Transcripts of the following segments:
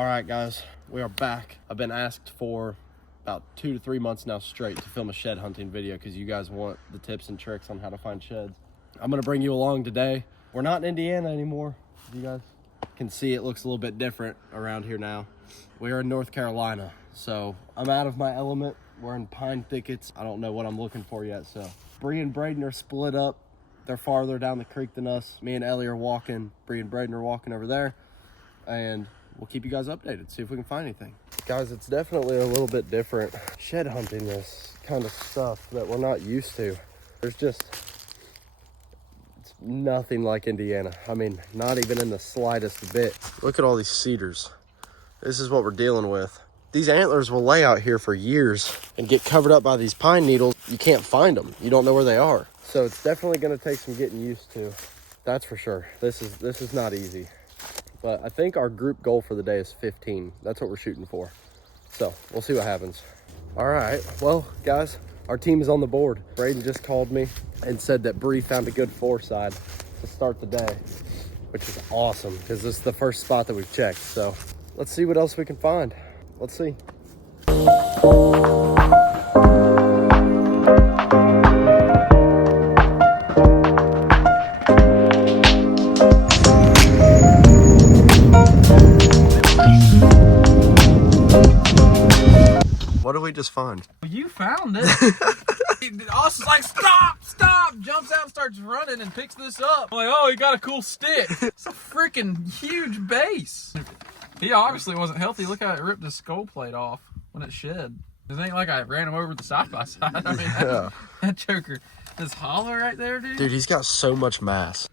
All right, guys, we are back. I've been asked for about 2 to 3 months now straight to film a shed hunting video because you guys want the tips and tricks on how to find sheds. I'm gonna bring you along today. We're not in Indiana anymore. You guys can see it looks a little bit different around here now. We are in North Carolina, so I'm out of my element. We're in pine thickets. I don't know what I'm looking for yet, so Bree and Braydon are split up. They're farther down the creek than us. Me and Ellie are walking. Bree and Braydon are walking over there, and we'll keep you guys updated, see if we can find anything. Guys, it's definitely a little bit different. Shed hunting this kind of stuff that we're not used to. It's nothing like Indiana. I mean, not even in the slightest bit. Look at all these cedars. This is what we're dealing with. These antlers will lay out here for years and get covered up by these pine needles. You can't find them. You don't know where they are. So it's definitely gonna take some getting used to. That's for sure. This is not easy. But I think our group goal for the day is 15. That's what we're shooting for. So we'll see what happens. All right, well, guys, our team is on the board. Braydon just called me and said that Bree found a good foreside to start the day, which is awesome because this is the first spot that we've checked. So let's see what else we can find. Let's see. What did we just find? You found it. Austin's like, stop, jumps out and starts running and picks this up. I'm like, oh, he got a cool stick. It's a freaking huge base. He obviously wasn't healthy. Look how it ripped his skull plate off when it shed. It ain't like I ran him over with the side-by-side. I mean, Yeah. that choker is hollow right there, dude. Dude, he's got so much mass.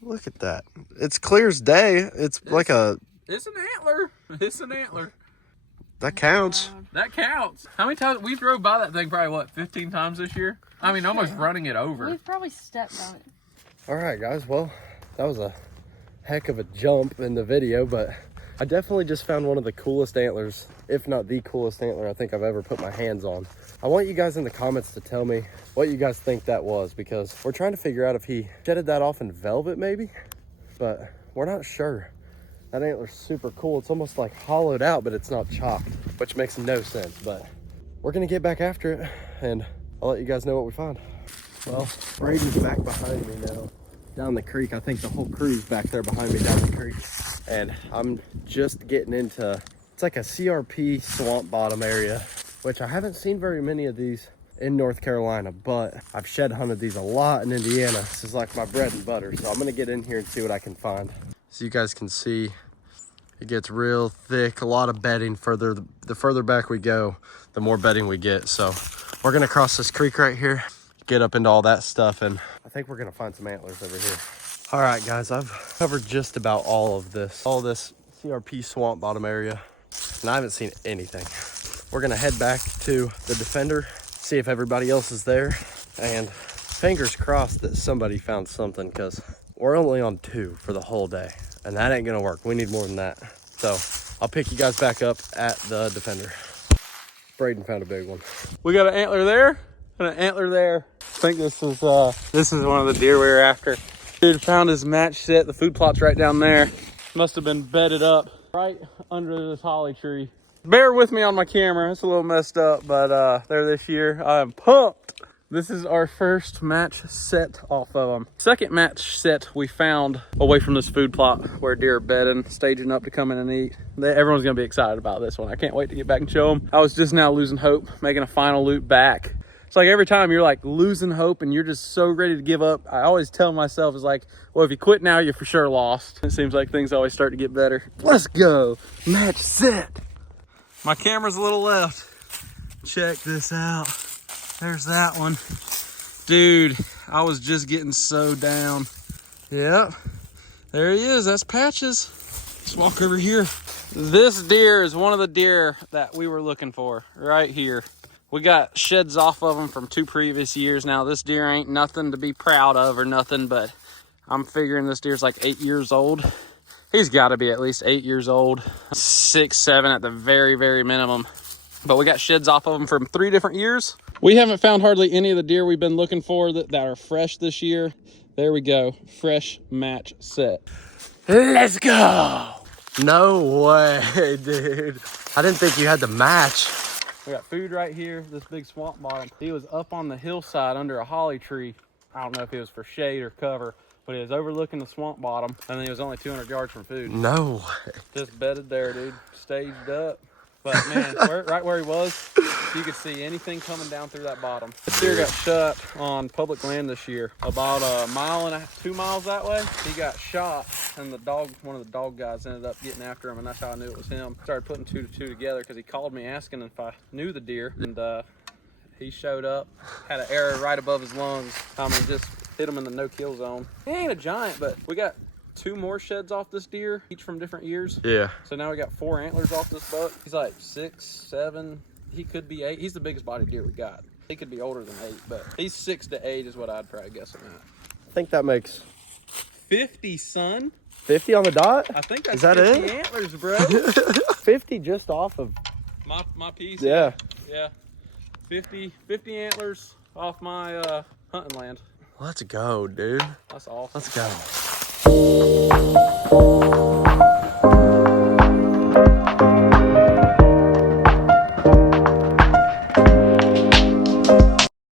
Look at that. It's clear as day. It's like a... It's an antler. It's an antler. That counts. That counts. How many times? We drove by that thing probably, what, 15 times this year? I mean, almost running it over. We've probably stepped on it. All right, guys. Well, that was a heck of a jump in the video, but I definitely just found one of the coolest antlers, if not the coolest antler I think I've ever put my hands on. I want you guys in the comments to tell me what you guys think that was, because we're trying to figure out if he shedded that off in velvet maybe, but we're not sure. That antler's super cool. It's almost like hollowed out, but it's not chopped, which makes no sense. But we're gonna get back after it, and I'll let you guys know what we find. Well, Braydon's back behind me now, down the creek. I think the whole crew's back there behind me down the creek. And I'm just getting into, it's like a CRP swamp bottom area, which I haven't seen very many of these in North Carolina, but I've shed hunted these a lot in Indiana. This is like my bread and butter. So I'm gonna get in here and see what I can find. So you guys can see, it gets real thick, a lot of bedding. The further back we go, the more bedding we get. So we're gonna cross this creek right here, get up into all that stuff, and I think we're gonna find some antlers over here. All right, guys, I've covered just about all this CRP swamp bottom area, and I haven't seen anything. We're gonna head back to the Defender, see if everybody else is there, and fingers crossed that somebody found something, because we're only on 2 for the whole day, and that ain't gonna work. We need more than that. So I'll pick you guys back up at the Defender. Braydon found a big one. We got an antler there and an antler there. I think this is one of the deer we were after. Dude found his match set. The food plot's right down there. Must have been bedded up right under this holly tree. Bear with me on my camera. It's a little messed up, but there this year. I'm pumped. This is our first match set off of them. Second match set we found away from this food plot where deer are bedding, staging up to come in and eat. Everyone's gonna be excited about this one. I can't wait to get back and show them. I was just now losing hope, making a final loop back. It's like every time you're like losing hope and you're just so ready to give up, I always tell myself, it's like, well, if you quit now, you're for sure lost. It seems like things always start to get better. Let's go, match set. My camera's a little left. Check this out. There's that one. Dude, I was just getting so down. Yep, there he is, that's Patches. Let's walk over here. This deer is one of the deer that we were looking for right here. We got sheds off of them from 2 previous years. Now this deer ain't nothing to be proud of or nothing, but I'm figuring this deer's like 8 years old. He's gotta be at least 8 years old. 6, 7 at the very, very minimum. But we got sheds off of them from 3 different years. We haven't found hardly any of the deer we've been looking for that are fresh this year. There we go, fresh match set. Let's go. No way, dude. I didn't think you had the match. We got food right here, this big swamp bottom. He was up on the hillside under a holly tree. I don't know if it was for shade or cover, but he was overlooking the swamp bottom, and he was only 200 yards from food. No way. Just bedded there, dude. Staged up. But man, right where he was, you could see anything coming down through that bottom. This deer got shot on public land this year. About a mile and a half, 2 miles that way, he got shot, and one of the dog guys ended up getting after him, and that's how I knew it was him. Started putting 2 to 2 together because he called me asking if I knew the deer, and he showed up, had an arrow right above his lungs. I mean, just hit him in the no-kill zone. He ain't a giant, but we got 2 more sheds off this deer, each from different years. Yeah. So now we got 4 antlers off this buck. He's like 6, 7. He could be 8. He's the biggest bodied deer we got. He could be older than 8, but he's 6 to 8 is what I'd probably guess him at. I think that makes 50, son. 50 on the dot? I think that's Is that 50 it? antlers, bro. 50 just off of my piece. Yeah. Yeah. 50 antlers off my hunting land. Let's go, dude. That's awesome. Let's go.